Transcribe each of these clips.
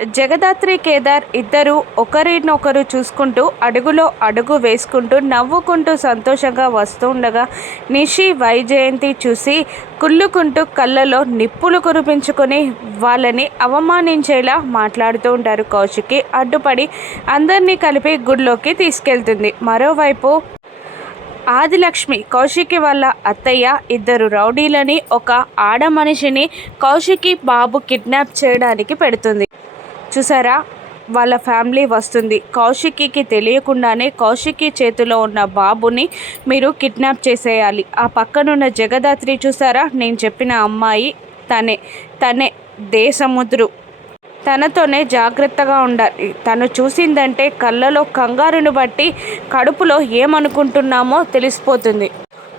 జగదాత్రి కేదార్ ఇద్దరు ఒకరినొకరు చూసుకుంటూ అడుగులో అడుగు వేసుకుంటూ నవ్వుకుంటూ సంతోషంగా వస్తుండగా నిషి వైజయంతి చూసి కుళ్ళుకుంటూ కళ్ళలో నిప్పులు కురిపించుకొని వాళ్ళని అవమానించేలా మాట్లాడుతూ ఉంటారు కౌశికి అడ్డుపడి అందరినీ కలిపి గుడిలోకి తీసుకెళ్తుంది. మరోవైపు ఆదిలక్ష్మి కౌశికి వాళ్ళ అత్తయ్య ఇద్దరు రౌడీలని ఒక ఆడ మనిషిని కౌశికి బాబు కిడ్నాప్ చేయడానికి పెడుతుంది. చూసారా? వాళ్ళ ఫ్యామిలీ వస్తుంది. కౌశికికి తెలియకుండానే కౌశికి చేతిలో ఉన్న బాబుని మీరు కిడ్నాప్ చేసేయాలి. ఆ పక్కనున్న జగదాత్రి చూసారా? నేను చెప్పిన అమ్మాయి తనే. తనే దేశముద్రు. తనతోనే జాగ్రత్తగా ఉండాలి. తను చూసిందంటే కళ్ళలో కంగారును బట్టి కడుపులో ఏమనుకుంటున్నామో తెలిసిపోతుంది.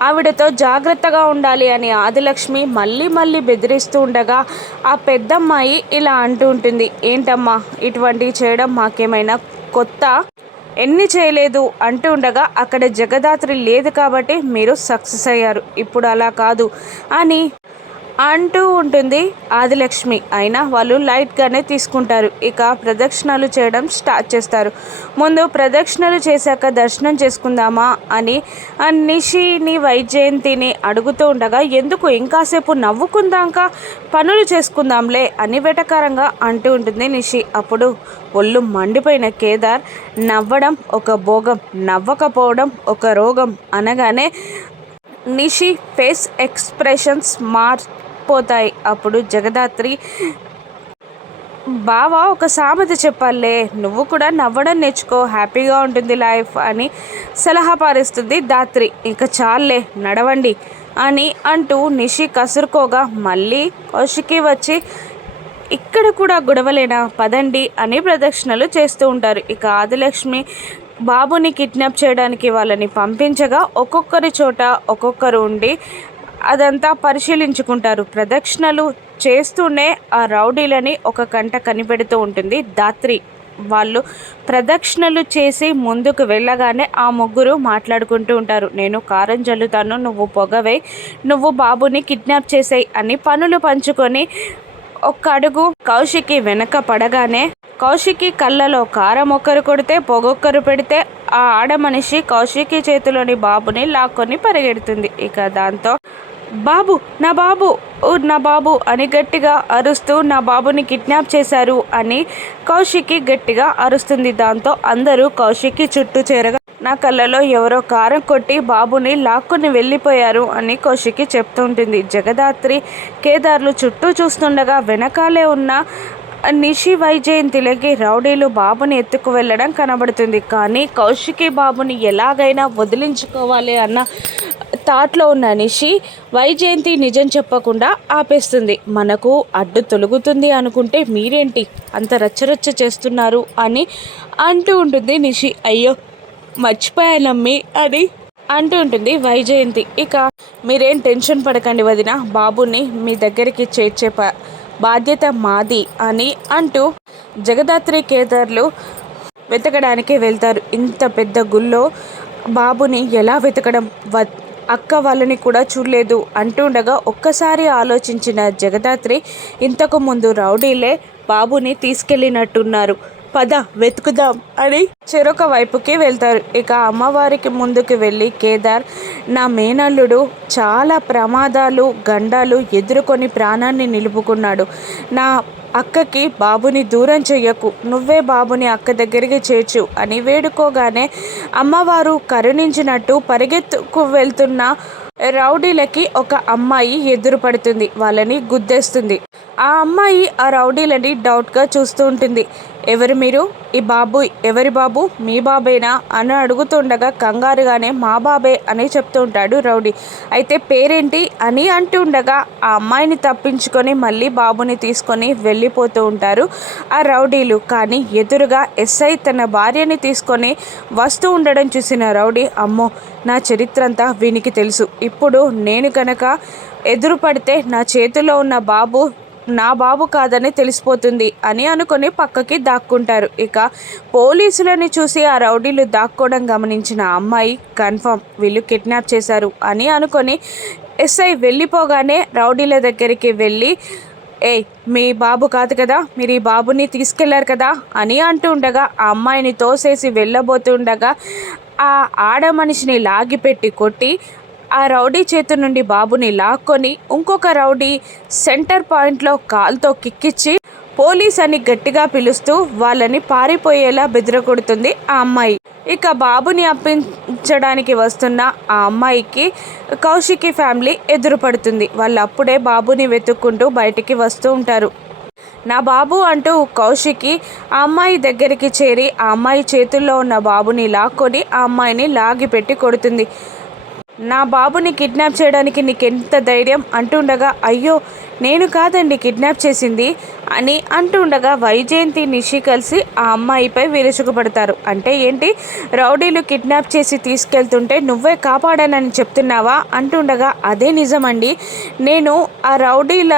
ఆవిడతో జాగ్రత్తగా ఉండాలి అని ఆదిలక్ష్మి మళ్ళీ మళ్ళీ బెదిరిస్తూ ఉండగా ఆ పెద్దమ్మాయి ఇలా అంటూ ఉంటుంది. ఏంటమ్మా? ఇటువంటివి చేయడం మాకేమైనా కొత్త? ఎన్ని చేయలేదు? అంటూ ఉండగా అక్కడ జగదాత్రి లేదు కాబట్టి మీరు సక్సెస్ అయ్యారు. ఇప్పుడు అలా కాదు. అని అంటూ ఉంటుంది. ఆదిలక్ష్మి అయినా వాళ్ళు లైట్గానే తీసుకుంటారు. ఇక ప్రదక్షిణలు చేయడం స్టార్ట్ చేస్తారు. ముందు ప్రదక్షిణలు చేశాక దర్శనం చేసుకుందామా అని నిషిని వైజయంతిని అడుగుతూ ఉండగా ఎందుకు? ఇంకాసేపు నవ్వుకుందాక పనులు చేసుకుందాంలే అని వెటకారంగా అంటూ ఉంటుంది నిషి. అప్పుడు ఒళ్ళు మండిపోయిన కేదార్ నవ్వడం ఒక భోగం నవ్వకపోవడం ఒక రోగం అనగానే నిషి ఫేస్ ఎక్స్ప్రెషన్స్ మారిపోతాయి. అప్పుడు జగదాత్రి బావా ఒక సామెత చెప్పాలే. నువ్వు కూడా నవ్వడం నేర్చుకో. హ్యాపీగా ఉంటుంది లైఫ్ అని సలహా పారిస్తుంది దాత్రి. ఇంకా చాలే నడవండి అని అంటూ నిషి కసురుకోగా మళ్ళీ కౌశికి వచ్చి ఇక్కడ కూడా గొడవలేనా? పదండి అని ప్రదక్షిణలు చేస్తూ ఉంటారు. ఇక ఆదిలక్ష్మి బాబుని కిడ్నాప్ చేయడానికి వాళ్ళని పంపించగా ఒక్కొక్కరి చోట ఒక్కొక్కరు ఉండి అదంతా పరిశీలించుకుంటారు. ప్రదక్షిణలు చేస్తూనే ఆ రౌడీలని ఒక కంట కనిపెడుతూ ఉంటుంది. దాత్రి వాళ్ళు ప్రదక్షిణలు చేసి ముందుకు వెళ్ళగానే ఆ ముగ్గురు మాట్లాడుకుంటూ ఉంటారు. నేను కారం జల్లుతాను నువ్వు పొగవే నువ్వు బాబుని కిడ్నాప్ చేసేయి అని పనులు పంచుకొని ఒక్క అడుగు. కౌశికి వెనక పడగానే కౌశికి కళ్ళలో కారం ఒక్కరు కొడితే పొగొక్కరు పెడితే ఆ ఆడ మనిషి కౌశికి చేతిలోని బాబుని లాక్కొని పరిగెడుతుంది. ఇక దాంతో బాబు నా బాబు నా బాబు అని గట్టిగా అరుస్తూ నా బాబుని కిడ్నాప్ చేశారు అని కౌశికి గట్టిగా అరుస్తుంది. దాంతో అందరూ కౌశికి చుట్టూ చేరగా నా కళ్ళలో ఎవరో కారం కొట్టి బాబుని లాక్కుని వెళ్ళిపోయారు అని కౌశికి చెప్తూ ఉంటుంది జగదాత్రి కేదార్లు చుట్టూ చూస్తుండగా వెనకాలే ఉన్న నిషి వైజయంతిలకి రౌడీలు బాబుని ఎత్తుకు వెళ్ళడం కనబడుతుంది. కానీ కౌశికి బాబుని ఎలాగైనా వదిలించుకోవాలి అన్న థాట్లో ఉన్న నిషి వైజయంతి నిజం చెప్పకుండా ఆపేస్తుంది. మనకు అడ్డు తొలుగుతుంది అనుకుంటే మీరేంటి అంత రచ్చరచ్చ చేస్తున్నారు అని అంటూ ఉంటుంది నిషి. అయ్యో మర్చిపోయానమ్మి అని అంటూ ఉంటుంది వైజయంతి. ఇక మీరేం టెన్షన్ పడకండి వదిన బాబుని మీ దగ్గరికి చేర్చే బాధ్యత మాది అని అంటూ జగదాత్రి కేదార్లు వెతకడానికి వెళ్తారు. ఇంత పెద్ద గుళ్ళో బాబుని ఎలా వెతకడం? వ అక్క వాళ్ళని కూడా చూడలేదు అంటుండగా ఒక్కసారి ఆలోచించిన జగదాత్రి ఇంతకు ముందు రౌడీలే బాబుని తీసుకెళ్ళినట్టున్నారు. పద వెతుకుదాం అని చెరొక వైపుకి వెళ్తారు. ఇక అమ్మవారికి ముందుకు వెళ్ళి కేదార్ నా మేనల్లుడు చాలా ప్రమాదాలు గండాలు ఎదుర్కొని ప్రాణాన్ని నిలుపుకున్నాడు. నా అక్కకి బాబుని దూరం చెయ్యకు నువ్వే బాబుని అక్క దగ్గరికి చేర్చు అని వేడుకోగానే అమ్మవారు కరుణించినట్టు పరిగెత్తుకు వెళ్తున్న రౌడీలకి ఒక అమ్మాయి ఎదురుపడుతుంది. వాళ్ళని గుద్దేస్తుంది. ఆ అమ్మాయి ఆ రౌడీలని డౌట్గా చూస్తూ ఉంటుంది. ఎవరు మీరు? ఈ బాబు ఎవరి బాబు? మీ బాబేనా? అని అడుగుతుండగా కంగారుగానే మా బాబే అని చెప్తూ ఉంటాడు రౌడీ. అయితే పేరేంటి? అని అంటుండగా ఆ అమ్మాయిని తప్పించుకొని మళ్ళీ బాబుని తీసుకొని వెళ్ళిపోతూ ఉంటారు ఆ రౌడీలు. కానీ ఎదురుగా ఎస్ఐ తన భార్యని తీసుకొని వస్తూ ఉండడం చూసిన రౌడీ అమ్మో నా చరిత్ర అంతా వీనికి తెలుసు. ఇప్పుడు నేను కనుక ఎదురు పడితే నా చేతిలో ఉన్న బాబు నా బాబు కాదని తెలిసిపోతుంది అని అనుకుని పక్కకి దాక్కుంటారు. ఇక పోలీసులని చూసి ఆ రౌడీలు దాక్కోవడం గమనించిన అమ్మాయి కన్ఫర్మ్ వీళ్ళు కిడ్నాప్ చేశారు అని అనుకొని ఎస్ఐ వెళ్ళిపోగానే రౌడీల దగ్గరికి వెళ్ళి ఏ మీ బాబు కాదు కదా మీరు ఈ బాబుని తీసుకెళ్ళారు కదా అని అంటూ ఉండగా ఆ అమ్మాయిని తోసేసి వెళ్ళబోతుండగా ఆ ఆడ మనిషిని లాగిపెట్టి కొట్టి ఆ రౌడీ చేతి నుండి బాబుని లాక్కొని ఇంకొక రౌడీ సెంటర్ పాయింట్లో కాల్తో కిక్కిచ్చి పోలీస్ అని గట్టిగా పిలుస్తూ వాళ్ళని పారిపోయేలా బెదిరగొడుతుంది ఆ అమ్మాయి. ఇక బాబుని అప్పించడానికి వస్తున్న ఆ అమ్మాయికి కౌశికి ఫ్యామిలీ ఎదురుపడుతుంది. వాళ్ళు అప్పుడే బాబుని వెతుక్కుంటూ బయటికి వస్తూ ఉంటారు. నా బాబు అంటూ కౌశికి ఆ అమ్మాయి దగ్గరికి చేరి ఆ అమ్మాయి చేతుల్లో ఉన్న బాబుని లాక్కొని ఆ అమ్మాయిని లాగిపెట్టి కొడుతుంది. నా బాబుని కిడ్నాప్ చేయడానికి నీకెంత ధైర్యం? అంటుండగా అయ్యో నేను కాదండి కిడ్నాప్ చేసింది అని అంటుండగా వైజయంతి నిషి కలిసి ఆ అమ్మాయిపై విరుచుకుపడతారు అంటే ఏంటి? రౌడీలు కిడ్నాప్ చేసి తీసుకెళ్తుంటే నువ్వే కాపాడానని చెప్తున్నావా? అంటుండగా అదే నిజమండి. నేను ఆ రౌడీల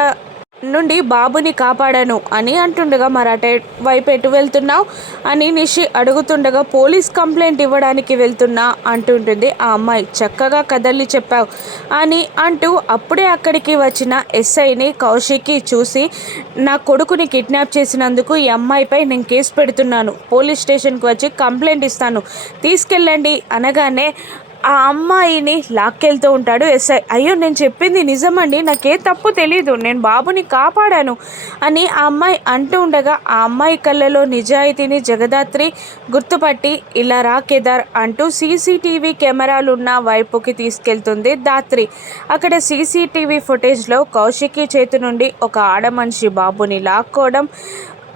నుండి బాబుని కాపాడాను అని అంటుండగా మరి అటే వైపు ఎటు వెళ్తున్నావు? అని నిషి అడుగుతుండగా పోలీస్ కంప్లైంట్ ఇవ్వడానికి వెళ్తున్నా అంటుంటుంది ఆ అమ్మాయి. చక్కగా కదల్లి చెప్పావు అని అంటూ అప్పుడే అక్కడికి వచ్చిన ఎస్ఐని కౌశికి చూసి నా కొడుకుని కిడ్నాప్ చేసినందుకు ఈ అమ్మాయిపై నేను కేసు పెడుతున్నాను. పోలీస్ స్టేషన్కి వచ్చి కంప్లైంట్ ఇస్తాను. తీసుకెళ్ళండి అనగానే ఆ అమ్మాయిని లాక్కెళ్తూ ఉంటాడు. ఎస్ఐ అయ్యో నేను చెప్పింది నిజమండి. నాకే తప్పు తెలీదు. నేను బాబుని కాపాడాను అని ఆ అమ్మాయి అంటూ ఉండగా ఆ అమ్మాయి కళ్ళలో నిజాయితీని జగదాత్రి గుర్తుపట్టి ఇలా రా కేదార్ అంటూ సీసీటీవీ కెమెరాలున్న వైపుకి తీసుకెళ్తుంది దాత్రి. అక్కడ సీసీటీవీ ఫుటేజ్లో కౌశికి చేతి నుండి ఒక ఆడ మనిషి బాబుని లాక్కోవడం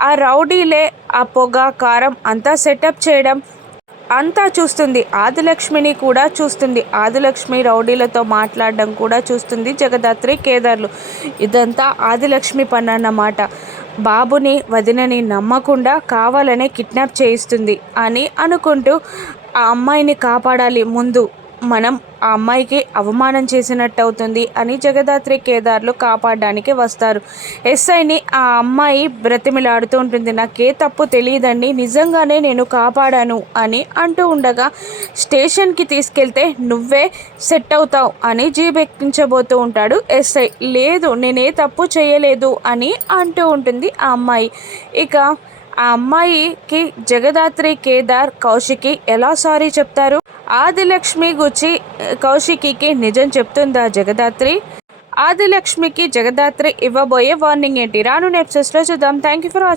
ఆ రౌడీలే ఆ పొగ కారం అంతా సెటప్ చేయడం అంతా చూస్తుంది. ఆదిలక్ష్మిని కూడా చూస్తుంది. ఆదిలక్ష్మి రౌడీలతో మాట్లాడడం కూడా చూస్తుంది జగదాత్రి కేదార్లు. ఇదంతా ఆదిలక్ష్మి పని అన్నమాట. బాబుని వదినని నమ్మకుండా కావాలనే కిడ్నాప్ చేయిస్తుంది అని అనుకుంటూ ఆ అమ్మాయిని కాపాడాలి ముందు. మనం ఆ అమ్మాయికి అవమానం చేసినట్టు అవుతుంది అని జగదాత్రి కేదార్లు కాపాడడానికి వస్తారు. ఎస్ఐని ఆ అమ్మాయి బ్రతిమిలాడుతూ ఉంటుంది. నాకే తప్పు తెలియదండి. నిజంగానే నేను కాపాడాను అని అంటూ ఉండగా స్టేషన్కి తీసుకెళ్తే నువ్వే సెట్ అవుతావు అని జీబెక్కించబోతూ ఉంటాడు ఎస్ఐ. లేదు నేనే తప్పు చేయలేదు అని అంటూ ఉంటుంది ఆ అమ్మాయి. ఇక ఆ అమ్మాయికి జగదాత్రి కేదార్ కౌశికి ఎలా సారీ చెప్తారు? ఆదిలక్ష్మి గుచ్చి కౌశికికి నిజం చెప్తుందా జగదాత్రి? ఆదిలక్ష్మికి జగదాత్రి ఇవ్వబోయే వార్నింగ్ ఏంటి? రాను నెప్సెస్లో చూద్దాం. Thank you for watching